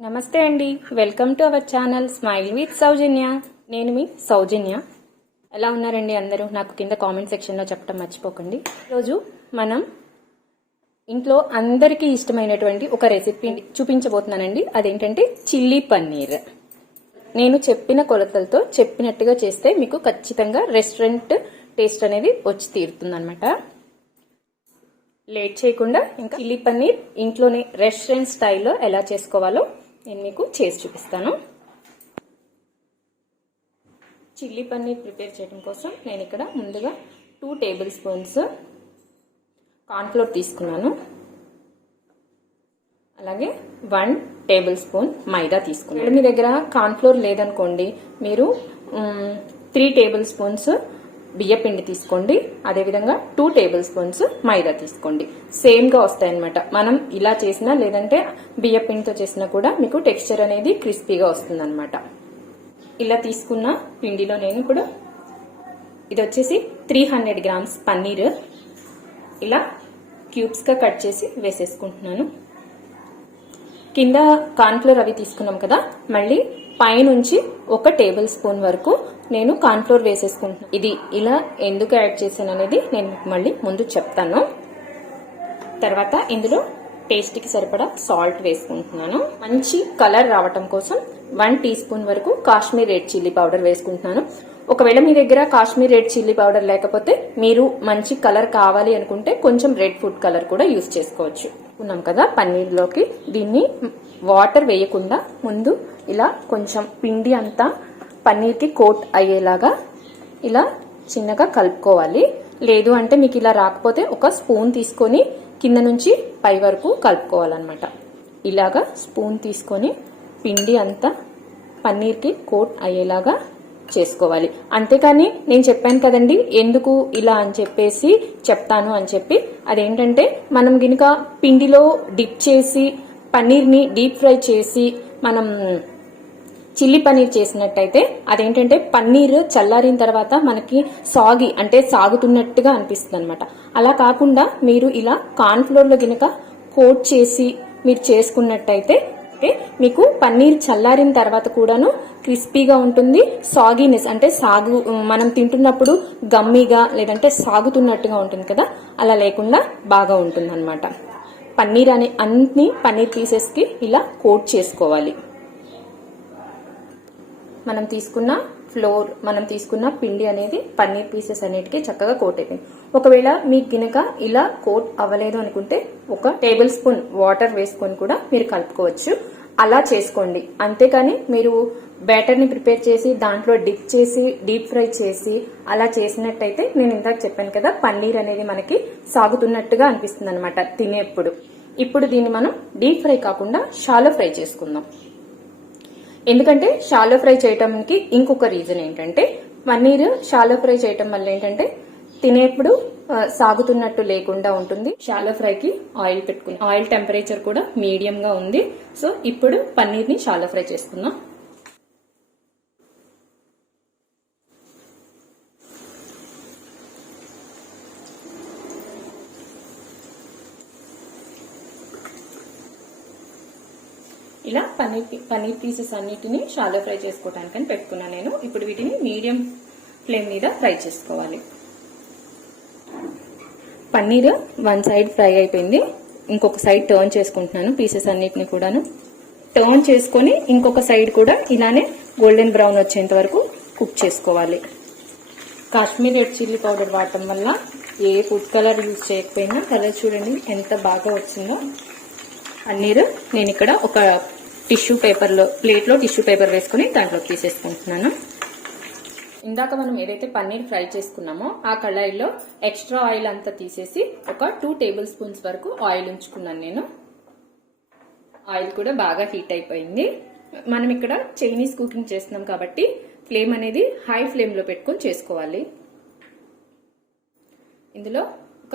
నమస్తే అండి, welcome to our channel smile with Soujanya. నేను మీ సౌజన్య. ఎలా ఉన్నారండి అందరూ? నాకు కింద కామెంట్ సెక్షన్లో చెప్పడం మర్చిపోకండి. ఈరోజు మనం ఇంట్లో అందరికీ ఇష్టమైనటువంటి ఒక రెసిపీ చూపించబోతున్నానండి. అదేంటంటే చిల్లీ పన్నీర్. నేను చెప్పిన కొలతలతో చెప్పినట్టుగా చేస్తే మీకు ఖచ్చితంగా రెస్టారెంట్ టేస్ట్ అనేది వచ్చి తీరుతుంది అనమాట. లేట్ చేయకుండా ఇంకా చిల్లీ పన్నీర్ ఇంట్లోనే రెస్టారెంట్ స్టైల్లో ఎలా చేసుకోవాలో నేను మీకు చేసి చూపిస్తాను. చిల్లీ పన్నీర్ ప్రిపేర్ చేయడం కోసం నేను ఇక్కడ ముందుగా 2 టేబుల్ స్పూన్స్ కార్న్ఫ్లోర్ తీసుకున్నాను. అలాగే 1 టేబుల్ స్పూన్ మైదా తీసుకున్నాను. మీ దగ్గర కార్న్ఫ్లోర్ లేదనుకోండి, మీరు 3 టేబుల్ స్పూన్స్ బియ్యపిండి తీసుకోండి. అదేవిధంగా 2 టేబుల్ స్పూన్స్ మైదా తీసుకోండి. సేమ్ గా వస్తాయన్నమాట. మనం ఇలా చేసినా లేదంటే బియ్యపిండితో చేసినా కూడా మీకు టెక్స్చర్ అనేది క్రిస్పీగా వస్తుంది అనమాట. ఇలా తీసుకున్న పిండిలో నేను కూడా ఇది వచ్చేసి 300 గ్రామ్స్ పన్నీర్ ఇలా క్యూబ్స్ గా కట్ చేసి వేసేసుకుంటున్నాను. కింద కార్న్ఫ్లోర్ అవి తీసుకున్నాం కదా, మళ్ళీ పైనుంచి 1 టేబుల్ స్పూన్ వరకు నేను కార్న్ఫ్లోర్ వేసేసుకుంటున్నాను. ఇది ఇలా ఎందుకు యాడ్ చేశాను అనేది నేను మళ్ళీ ముందు చెప్తాను. తర్వాత ఇందులో టేస్ట్ కి సరిపడా సాల్ట్ వేసుకుంటున్నాను. మంచి కలర్ రావటం కోసం 1 టీ స్పూన్ వరకు కాశ్మీర్ రెడ్ చిల్లీ పౌడర్ వేసుకుంటున్నాను. ఒకవేళ మీ దగ్గర కాశ్మీర్ రెడ్ చిల్లీ పౌడర్ లేకపోతే మీరు మంచి కలర్ కావాలి అనుకుంటే కొంచెం రెడ్ ఫుడ్ కలర్ కూడా యూజ్ చేసుకోవచ్చు. ఉన్నాం కదా పన్నీర్లోకి దీన్ని వాటర్ వేయకుండా ముందు ఇలా కొంచెం పిండి అంతా పన్నీర్కి కోట్ అయ్యేలాగా ఇలా చిన్నగా కలుపుకోవాలి. లేదు అంటే మీకు ఇలా రాకపోతే ఒక స్పూన్ తీసుకొని కింద నుంచి పై వరకు కలుపుకోవాలన్నమాట. ఇలాగా స్పూన్ తీసుకొని పిండి అంతా పన్నీర్కి కోట్ అయ్యేలాగా చేసుకోవాలి. అంతేకాని నేను చెప్పాను కదండి ఎందుకు ఇలా అని చెప్పేసి చెప్తాను అని చెప్పి, అదేంటంటే మనం గినుక పిండిలో డిప్ చేసి పన్నీర్ని డీప్ ఫ్రై చేసి మనం చిల్లీ పన్నీర్ చేసినట్టయితే అదేంటంటే పన్నీర్ చల్లారిన తర్వాత మనకి సాగి అంటే సాగుతున్నట్టుగా అనిపిస్తుంది అనమాట. అలా కాకుండా మీరు ఇలా కార్న్ఫ్లోర్ లో గినక కోట్ చేసి మీరు చేసుకున్నట్టయితే మీకు పన్నీర్ చల్లారిన తర్వాత కూడాను క్రిస్పీగా ఉంటుంది. సాగీనెస్ అంటే సాగు మనం తింటున్నప్పుడు గమ్మీగా లేదంటే సాగుతున్నట్టుగా ఉంటుంది కదా, అలా లేకుండా బాగా ఉంటుంది అనమాట. పన్నీర్ అనే అన్ని పన్నీర్ పీసెస్ కి ఇలా కోట్ చేసుకోవాలి. మనం తీసుకున్న పిండి అనేది పన్నీర్ పీసెస్ అన్నిటికీ చక్కగా కోట్ అయిపోయింది. ఒకవేళ మీకు గినక ఇలా కోట్ అవ్వలేదు అనుకుంటే 1 టేబుల్ స్పూన్ వాటర్ వేసుకొని కూడా మీరు కలుపుకోవచ్చు. అలా చేసుకోండి. అంతేకాని మీరు బ్యాటర్ ని ప్రిపేర్ చేసి దాంట్లో డిప్ చేసి డీప్ ఫ్రై చేసి అలా చేసినట్టయితే నేను ఇందాక చెప్పాను కదా, పన్నీర్ అనేది మనకి సాగుతున్నట్టుగా అనిపిస్తుంది అనమాట తినేప్పుడు. ఇప్పుడు దీన్ని మనం డీప్ ఫ్రై కాకుండా షాలో ఫ్రై చేసుకుందాం. ఎందుకంటే షాలో ఫ్రై చేయటానికి ఇంకొక రీజన్ ఏంటంటే, పన్నీర్ షాలో ఫ్రై చేయటం వల్ల ఏంటంటే తినేప్పుడు సాగుతున్నట్టు లేకుండా ఉంటుంది. షాలో ఫ్రైకి ఆయిల్ పెట్టుకుని ఆయిల్ టెంపరేచర్ కూడా మీడియం గా ఉంది. సో ఇప్పుడు పన్నీర్ ని షాలో ఫ్రై చేసుకుందాం. ఇలా పన్నీర్ పీసెస్ అన్నిటిని షాలో ఫ్రై చేసుకోవటానికని పెట్టుకున్నాను నేను. ఇప్పుడు వీటిని మీడియం ఫ్లేమ్ మీద ఫ్రై చేసుకోవాలి. పన్నీర్ 1 సైడ్ ఫ్రై అయిపోయింది. ఇంకొక సైడ్ టర్న్ చేసుకుంటున్నాను. పీసెస్ అన్నిటిని కూడాను టర్న్ చేసుకొని ఇంకొక సైడ్ కూడా ఇలానే గోల్డెన్ బ్రౌన్ వచ్చేంత వరకు కుక్ చేసుకోవాలి. కాశ్మీర్ రెడ్ చిల్లీ పౌడర్ వాడటం వల్ల ఏ ఫుడ్ కలర్ యూజ్ చేయకపోయినా కలర్ చూడండి ఎంత బాగా వచ్చిందో. పన్నీర్ నేను ఇక్కడ ఒక ప్లేట్లో టిష్యూ పేపర్ వేసుకుని దాంట్లో తీసేసుకుంటున్నాను. ఇందాక మనం ఏదైతే పన్నీర్ ఫ్రై చేసుకున్నామో ఆ కళాయిలో ఎక్స్ట్రా ఆయిల్ అంతా తీసేసి ఒక 2 టేబుల్ స్పూన్స్ వరకు ఆయిల్ ఉంచుకున్నాను నేను. ఆయిల్ కూడా బాగా హీట్ అయిపోయింది. మనం ఇక్కడ చైనీస్ కుకింగ్ చేస్తున్నాం కాబట్టి ఫ్లేమ్ అనేది హై ఫ్లేమ్ లో పెట్టుకుని చేసుకోవాలి. ఇందులో ఒక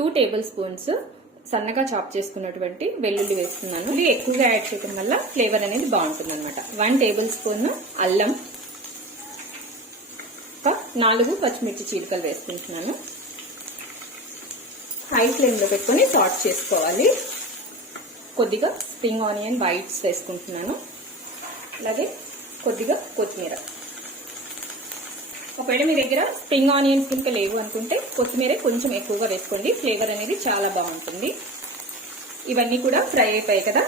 2 టేబుల్ స్పూన్స్ సన్నగా చాప్ చేసుకున్నటువంటి వెల్లుల్లి వేస్తున్నాను. ఇది ఎక్కువగా యాడ్ చేయడం వల్ల ఫ్లేవర్ అనేది బాగుంటుంది అనమాట. 1 టేబుల్ స్పూన్ అల్లం, 4 పచ్చిమిర్చి చీలికలు వేసుకుంటున్నాను. హై ఫ్లేమ్ లో పెట్టుకుని సాట్ చేసుకోవాలి. కొద్దిగా స్ప్రింగ్ ఆనియన్ వైట్స్ వేసుకుంటున్నాను. అలాగే కొద్దిగా కొత్తిమీర. ఒకవేళ మీ దగ్గర స్ప్రింగ్ ఆనియన్స్ కనుక లేవు అనుకుంటే కొత్తిమీర కొంచెం ఎక్కువగా వేసుకోండి, ఫ్లేవర్ అనేది చాలా బాగుంటుంది. ఇవన్నీ కూడా ఫ్రై అయిపోయాయి కదా.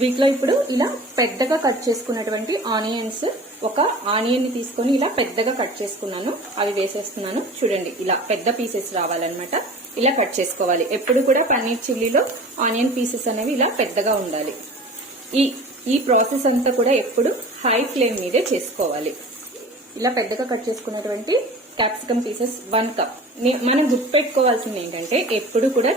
వీటిలో ఇప్పుడు ఇలా పెద్దగా కట్ చేసుకున్నటువంటి ఆనియన్స్, ఒక ఆనియన్ ని తీసుకొని ఇలా పెద్దగా కట్ చేసుకున్నాను, అవి వేసేస్తున్నాను. చూడండి, ఇలా పెద్ద పీసెస్ రావాలన్నమాట. ఇలా కట్ చేసుకోవాలి. ఎప్పుడు కూడా పన్నీర్ చిల్లీలో ఆనియన్ పీసెస్ అనేవి ఇలా పెద్దగా ఉండాలి. ఈ ప్రాసెస్ అంతా కూడా ఎప్పుడు హై ఫ్లేమ్ మీదే చేసుకోవాలి. ఇలా పెద్దగా కట్ చేసుకున్నటువంటి క్యాప్సికమ్ పీసెస్ 1 కప్. మనం గుర్తుపెట్టుకోవాల్సింది ఏంటంటే ఎప్పుడు కూడా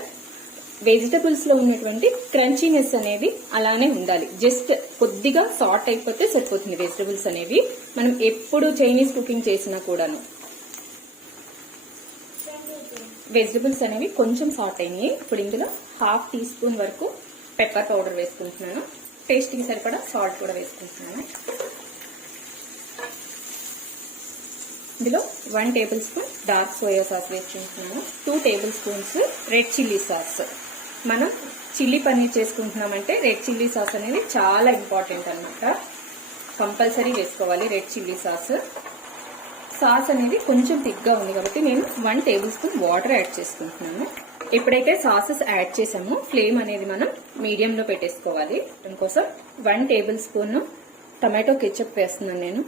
వెజిటబుల్స్ లో ఉన్నటువంటి క్రంచీనెస్ అనేది అలానే ఉండాలి. జస్ట్ కొద్దిగా సాట్ అయిపోతే సరిపోతుంది వెజిటబుల్స్ అనేవి. మనం ఎప్పుడు చైనీస్ కుకింగ్ చేసినా కూడాను వెజిటబుల్స్ అనేవి కొంచెం సాట్ అయినాయి. ఇప్పుడు ఇందులో 1/2 టీ స్పూన్ వరకు పెప్పర్ పౌడర్ వేసుకుంటున్నాను. టేస్ట్ కి సరిపడా సాల్ట్ కూడా వేసుకుంటున్నాను. ఇందులో 1 tablespoon dark soya sauce వేసుకుంటున్నాను. 2 tablespoons red chilli sauce. మనం చిల్లీ పన్నీర్ చేసుకుంటున్నామంటే రెడ్ చిల్లీ సాస్ అనేది చాలా ఇంపార్టెంట్ అన్నమాట. కంపల్సరీ వేసుకోవాలి రెడ్ చిల్లీ సాస్. సాస్ అనేది కొంచెం థిక్గా ఉంది కాబట్టి నేను 1 టేబుల్ స్పూన్ వాటర్ యాడ్ చేసుకుంటున్నాను. ఎప్పుడైతే సాసెస్ యాడ్ చేసామో ఫ్లేమ్ అనేది మనం మీడియంలో పెట్టేసుకోవాలి. దానికోసం 1 టేబుల్ స్పూన్ టమాటో కెచప్ వేస్తున్నాను నేను.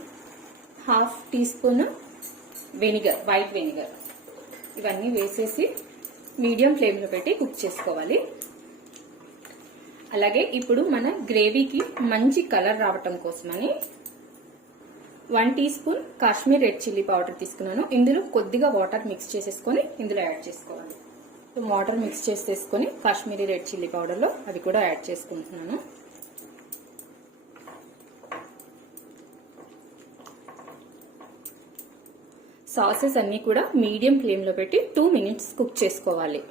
1/2 teaspoon vinegar, white vinegar. ఇవన్నీ వేసేసి మీడియం ఫ్లేమ్లో పెట్టి కుక్ చేసుకోవాలి. అలాగే ఇప్పుడు మన గ్రేవీకి మంచి కలర్ రావటం కోసమని 1 teaspoon Kashmir red chilli powder తీసుకున్నాను. ఇందులో కొద్దిగా వాటర్ మిక్స్ చేసేసుకొని ఇందులో యాడ్ చేసుకోవాలి. వాటర్ మిక్స్ చేసేసుకొని కాశ్మీరీ రెడ్ చిల్లీ పౌడర్లో అవి కూడా యాడ్ చేసుకుంటున్నాను. సాసెస్ అన్ని కూడా మీడియం ఫ్లేమ్ లో పెట్టి 2 మినిట్స్ కుక్ చేసుకోవాలి.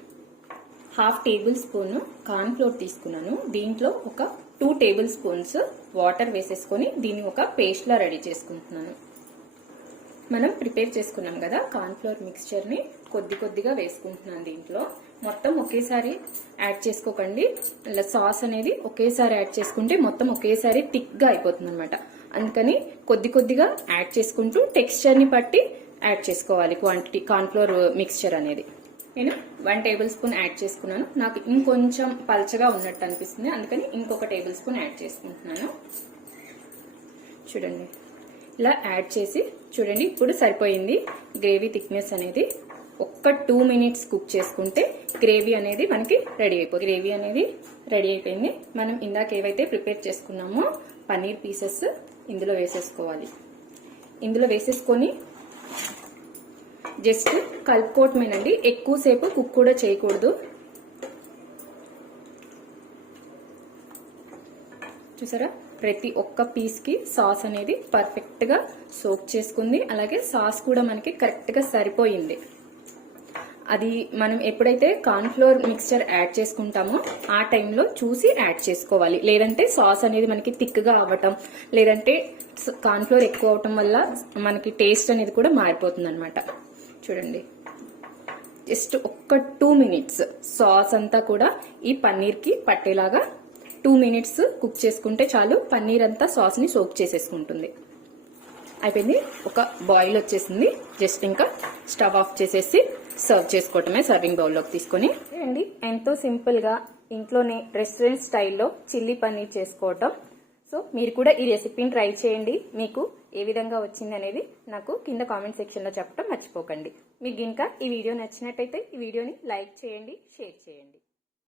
1/2 టేబుల్ స్పూన్ కార్న్ ఫ్లోర్ తీసుకున్నాను. దీంట్లో ఒక 2 టేబుల్ స్పూన్స్ వాటర్ వేసేసుకొని దీన్ని ఒక పేస్ట్ లా రెడీ చేసుకుంటున్నాను. మనం ప్రిపేర్ చేసుకున్నాం కదా కార్న్ ఫ్లోర్ మిక్స్చర్ ని కొద్దిగా వేసుకుంటున్నాను. దీంట్లో మొత్తం ఒకేసారి యాడ్ చేసుకోకండి. సాస్ అనేది ఒకేసారి యాడ్ చేసుకుంటే మొత్తం ఒకేసారి థిక్ గా అయిపోతుంది అనమాట. అందుకని కొద్దిగా యాడ్ చేసుకుంటూ టెక్స్చర్ ని బట్టి యాడ్ చేసుకోవాలి క్వాంటిటీ కార్న్ ఫ్లోర్ మిక్స్చర్ అనేది. నేను 1 టేబుల్ స్పూన్ యాడ్ చేసుకున్నాను. నాకు ఇంకొంచెం పల్చగా ఉన్నట్టు అనిపిస్తుంది, అందుకని ఇంకొక టేబుల్ స్పూన్ యాడ్ చేసుకుంటున్నాను. చూడండి, ఇలా యాడ్ చేసి చూడండి, ఇప్పుడు సరిపోయింది గ్రేవీ థిక్నెస్ అనేది. ఒక్క 2 మినిట్స్ కుక్ చేసుకుంటే గ్రేవీ అనేది మనకి రెడీ అయిపోతుంది. గ్రేవీ అనేది రెడీ అయిపోయింది. మనం ఇందాక ఏవైతే ప్రిపేర్ చేసుకున్నామో పన్నీర్ పీసెస్ ఇందులో వేసేసుకోవాలి. ఇందులో వేసేసుకొని జస్ట్ కలుపుకోవటమేనండి, ఎక్కువసేపు కుక్ కూడా చేయకూడదు. చూసారా, ప్రతి ఒక్క పీస్ కి సాస్ అనేది పర్ఫెక్ట్ గా సోక్ చేసుకుంది. అలాగే సాస్ కూడా మనకి కరెక్ట్ గా సరిపోయింది. అది మనం ఎప్పుడైతే కార్న్ ఫ్లోర్ మిక్స్చర్ యాడ్ చేసుకుంటామో ఆ టైంలో చూసి యాడ్ చేసుకోవాలి. లేదంటే సాస్ అనేది మనకి థిక్ గా అవ్వటం, లేదంటే కార్న్ ఫ్లోర్ ఎక్కువ అవటం వల్ల మనకి టేస్ట్ అనేది కూడా మారిపోతుంది అనమాట. చూడండి, జస్ట్ ఒక్క 2 మినిట్స్ సాస్ అంతా కూడా ఈ పన్నీర్ కి పట్టేలాగా 2 మినిట్స్ కుక్ చేసుకుంటే చాలు. పన్నీర్ అంతా సాస్ ని సోక్ చేసేసుకుంటుంది. అయిపోయింది, ఒక బాయిల్ వచ్చేసింది. జస్ట్ ఇంకా స్టవ్ ఆఫ్ చేసేసి సర్వ్ చేసుకోవటమే సర్వింగ్ బౌల్లోకి తీసుకొని. అండి, ఎంతో సింపుల్ గా ఇంట్లోనే రెస్టారెంట్ స్టైల్లో చిల్లీ పన్నీర్ చేసుకోవటం. సో మీరు కూడా ఈ రెసిపీని ట్రై చేయండి. మీకు ఏ విధంగా వచ్చింది అనేది నాకు కింద కామెంట్ సెక్షన్ లో చెప్పడం మర్చిపోకండి. మీకు ఇంకా ఈ వీడియో నచ్చినట్టయితే ఈ వీడియోని లైక్ చేయండి, షేర్ చేయండి.